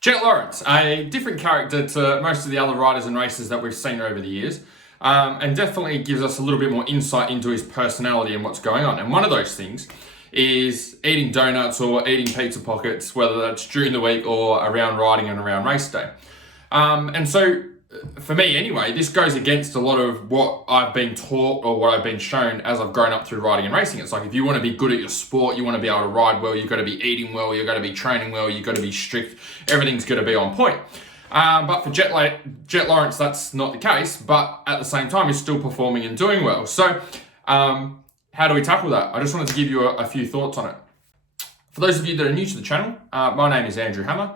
Jett Lawrence, a different character to most of the other riders and racers that we've seen over the years, and definitely gives us a little bit more insight into his personality and what's going on. And one of those things is eating donuts or eating pizza pockets, whether that's during the week or around riding and around race day. And so for me anyway, this goes against a lot of what I've been taught or what I've been shown as I've grown up through riding and racing. It's like, if you want to be good at your sport, you want to be able to ride well, you've got to be eating well, you've got to be training well, you've got to be strict, everything's got to be on point. But for Jett Lawrence, that's not the case, but at the same time, he's still performing and doing well. So how do we tackle that? I just wanted to give you a few thoughts on it. For those of you that are new to the channel, my name is Andrew Hammer.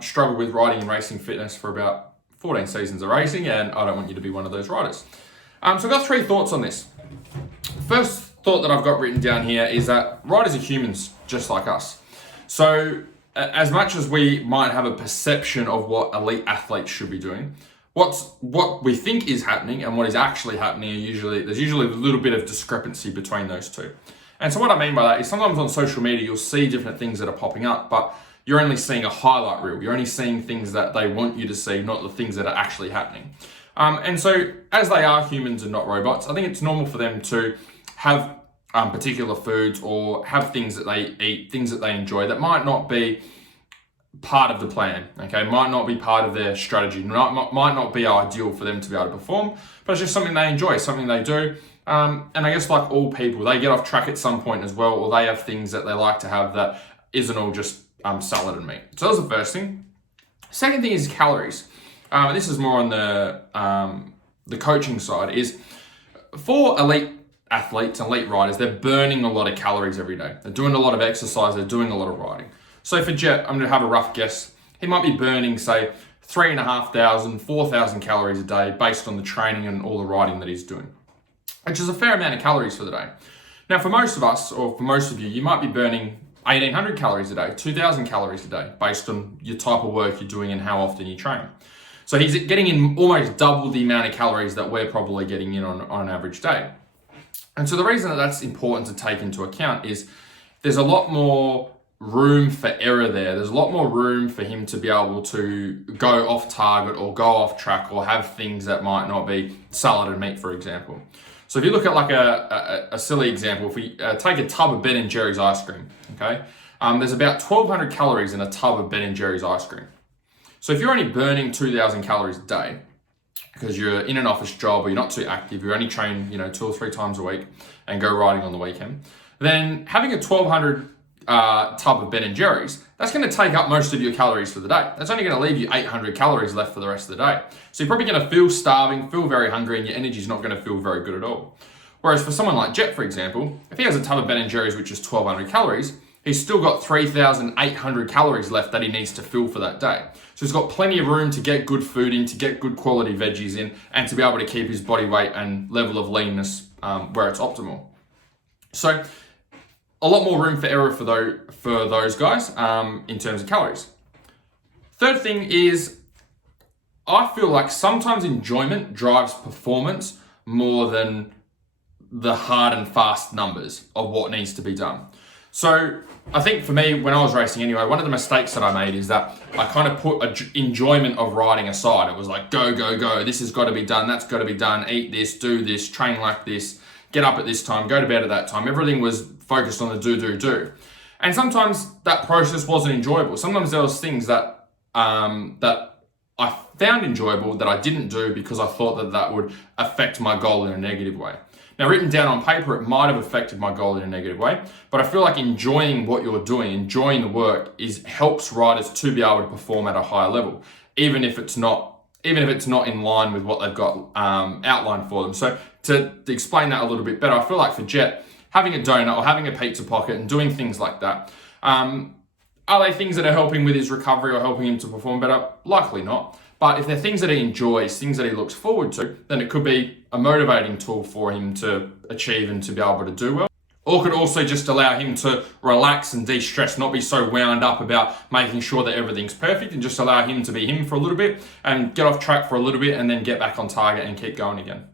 Struggled with riding and racing fitness for about 14 seasons of racing, and I don't want you to be one of those riders. So I've got 3 thoughts on this. First thought that I've got written down here is that riders are humans just like us. So as much as we might have a perception of what elite athletes should be doing, what we think is happening and what is actually happening there's usually a little bit of discrepancy between those two. And so what I mean by that is sometimes on social media you'll see different things that are popping up, but you're only seeing a highlight reel. You're only seeing things that they want you to see, not the things that are actually happening. And so as they are humans and not robots, I think it's normal for them to have particular foods or have things that they eat, things that they enjoy that might not be part of the plan, okay? Might not be part of their strategy, might not be ideal for them to be able to perform, but it's just something they enjoy, something they do. And I guess like all people, they get off track at some point as well, or they have things that they like to have that isn't all just salad and meat. So that's the first thing. Second thing is calories. This is more on the coaching side, is for elite athletes and elite riders, they're burning a lot of calories every day. They're doing a lot of exercise, they're doing a lot of riding. So for Jett, I'm gonna have a rough guess. He might be burning, say, 3,500, 4,000 calories a day based on the training and all the riding that he's doing, which is a fair amount of calories for the day. Now for most of us, or for most of you, you might be burning 1,800 calories a day, 2,000 calories a day, based on your type of work you're doing and how often you train. So he's getting in almost double the amount of calories that we're probably getting in on an average day. And so the reason that that's important to take into account is there's a lot more room for error there. There's a lot more room for him to be able to go off target or go off track or have things that might not be salad and meat, for example. So if you look at like a silly example, if we take a tub of Ben & Jerry's ice cream, okay? There's about 1,200 calories in a tub of Ben & Jerry's ice cream. So if you're only burning 2,000 calories a day, because you're in an office job or you're not too active, you only train 2 or 3 times a week and go riding on the weekend, then having a 1,200 tub of Ben & Jerry's, that's going to take up most of your calories for the day. That's only going to leave you 800 calories left for the rest of the day. So you're probably going to feel starving, feel very hungry, and your energy's not going to feel very good at all. Whereas for someone like Jett, for example, if he has a tub of Ben & Jerry's, which is 1,200 calories, he's still got 3,800 calories left that he needs to fill for that day. So he's got plenty of room to get good food in, to get good quality veggies in, and to be able to keep his body weight and level of leanness where it's optimal. So a lot more room for error for those guys in terms of calories. Third thing is, I feel like sometimes enjoyment drives performance more than the hard and fast numbers of what needs to be done. So I think for me, when I was racing anyway, one of the mistakes that I made is that I kind of put enjoyment of riding aside. It was like, go, go, go. This has got to be done. That's got to be done. Eat this, do this, train like this, get up at this time, go to bed at that time. Everything was focused on the do. And sometimes that process wasn't enjoyable. Sometimes there was things that that I found enjoyable that I didn't do because I thought that would affect my goal in a negative way. Now, written down on paper, it might have affected my goal in a negative way, but I feel like enjoying what you're doing, enjoying the work, helps riders to be able to perform at a higher level, even if it's not in line with what they've got outlined for them. So to explain that a little bit better, I feel like for Jett, having a donut or having a pizza pocket and doing things like that, are they things that are helping with his recovery or helping him to perform better? Likely not. But if they're things that he enjoys, things that he looks forward to, then it could be a motivating tool for him to achieve and to be able to do well. Or could also just allow him to relax and de-stress, not be so wound up about making sure that everything's perfect, and just allow him to be him for a little bit and get off track for a little bit and then get back on target and keep going again.